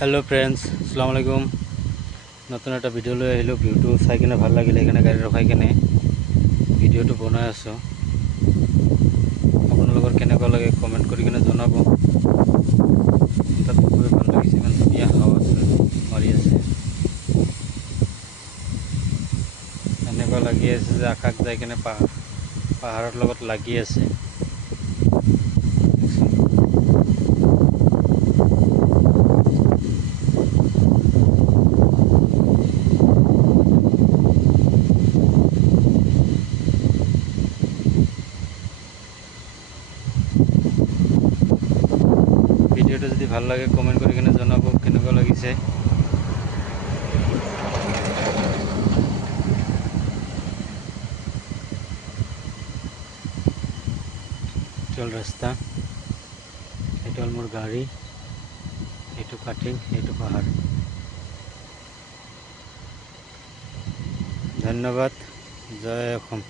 Hello friends अस्सलाम वालेकुम नतुन एटा video লৈ আহিলো ভিউটো চাই কিনে ভাল লাগিলে এখানে গাড়ি ৰখাই কিনে ভিডিওটো বনাই আছো আপোনালোকৰ কেনেকুৱা লাগে কমেন্ট কৰি কিনে জনাব তাত খুব ভাল লাগিছে ইমান ধুনীয়া হাৱা মাৰি আছে এনেকুৱা লাগি আছে যে আকাশ যাই কিনে পাহাৰৰ লগত লাগি আছে ভিডিওটো যদি ভাল লাগে কমেন্ট কৰি কিনে জনাব কেনেকুৱা লাগিছে চল ৰাস্তা এটা হল মোৰ গাড়ী এটো কাটিং এটো পাহাড় ধন্যবাদ জয় অসম।